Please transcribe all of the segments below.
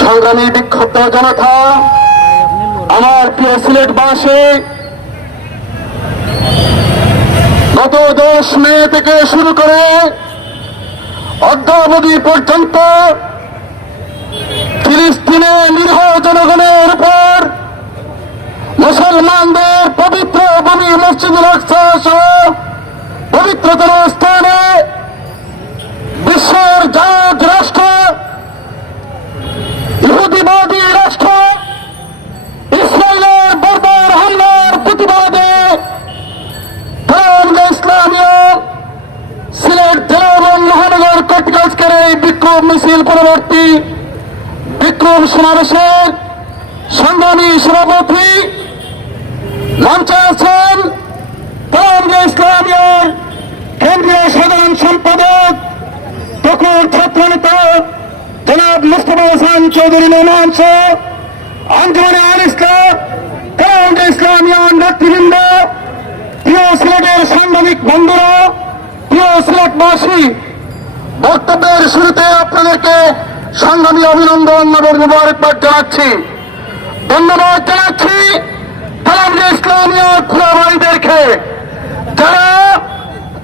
সংগ্রামী বিক্ষুব্ধ জনতা, আমার প্রিয় সিলেটবাসী, গত 10 মে থেকে শুরু করে অদ্যাবধি পর্যন্ত ফিলিস্তিনে নিরীহ জনগণের উপর মুসলমানদের পবিত্র ভূমি মসজিদুল আকসা সহ পবিত্রতম স্থানে বিশ্বের জাত রাষ্ট্র, ইহুদিবাদী রাষ্ট্র ইসরায়েলের বর্বর হামলার প্রতিবাদে ইসলামীয় সিলেট জেলা এবং মহানগর কর্তৃক আজকের এই বিক্ষোভ মিছিল পরবর্তী বিক্ষোভ সমাবেশের সংগ্রামী সভাপতি মঞ্চে আছেন ইসলামীয় কেন্দ্রীয় সাধারণ সম্পাদক তখন ছাত্রনেতা জনাব মুস্তফা হাসান চৌধুরী নোমান সহ আঞ্জুমানে আল ইসলাম ইসলামীয় নেতৃবৃন্দ, প্রিয় সিলেটের সাংবাদিক বন্ধুরা, প্রিয় সিলেটবাসী, বক্তব্যের শুরুতে আপনাদেরকে সংগ্রামী অভিনন্দন এবং মুবারকবাদ জানাচ্ছি। ধন্যবাদ জানাচ্ছি ইসলামীয় খুলা ভাইদেরকে, যারা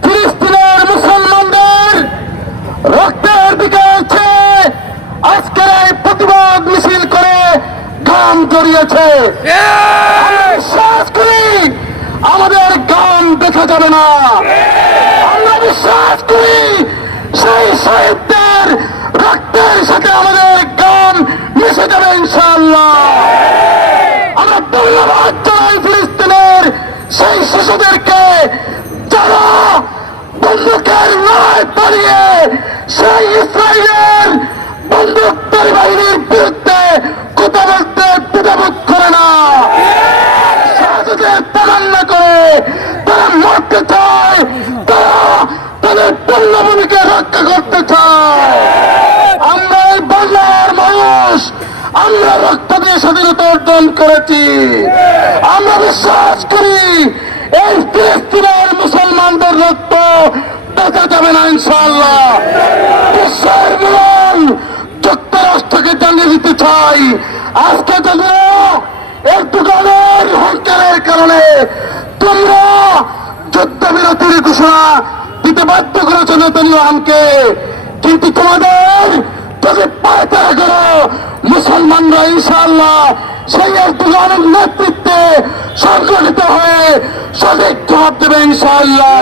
ফিলিস্তিনের মুসলমানদের রক্তের দিকে আজকের এই প্রতিবাদ মিছিল করে গান জড়িয়েছে। বিশ্বাস করি আমাদের গান দেখা যাবে না। আমরা বিশ্বাস করি সেই শহীদদের রক্তের সাথে আমাদের গান মিশে যাবে ইনশাআল্লাহ। আমরা ধন্যবাদ জানাই ফিলিস্তিনের সেই শিশুদেরকে, যারা বন্দুকের লড়াই পালিয়ে সেই ইসরায়েলের বন্দুকধারী বাহিনীর বিরুদ্ধে কথা বলতে দ্বিধাবোধ করে না, শাহাদাতের তামান্না করে তারা মরতে চায়, তারা তাদের পূর্ণভূমিকে রক্ষা করতে চায়। আমরা এই বাংলার মানুষ, আমরা রক্ত দিয়ে স্বাধীনতা অর্জন করেছি। আমরা বিশ্বাস করি এই ফিলিস্তিনের মুসলমানদের রক্ত দেখা যাবে না ইনশাআল্লাহ। বিশ্বের মূল যুক্তরাষ্ট্রকে জানিয়ে দিতে চাই, আজকে যদি এরদোগানের হুঙ্কারের কারণে তোমরা যুদ্ধবিরতির ঘোষণা দিতে বাধ্য করেছ নেতানিয়াহুকে, কিন্তু তোমাদের যদি পায়তারা করো, মুসলমানরা ইনশাআল্লাহ সেই এরদোগানের নেতৃত্বে সংগঠিত হয়ে সঠিক জবাব দেবে ইনশাআল্লাহ।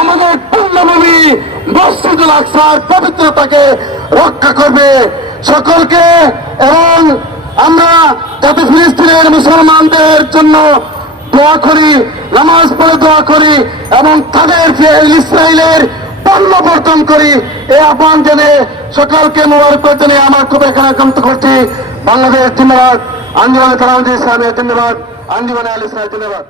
আমাদের পূর্ণভূমি মসজিদুল আকসার পবিত্রতাকে রক্ষা করবে সকলকে। এবং আমরা যাতে ফিলিস্তিনের মুসলমানদের জন্য দোয়া করি, নামাজ পড়ে দোয়া করি এবং তাদের ইসরায়েলের পণ্য বর্জন করি, এই আহ্বান জেনে সকলকে মোবারকবাদ জানিয়ে আমার খুব এখানে একান্ত করছি। বাংলাদেশ ধন্যবাদ, আঞ্জুমানে তালাওয়াত ইসলামের ধন্যবাদ, আঞ্জুমানে আল ইসলামের ধন্যবাদ।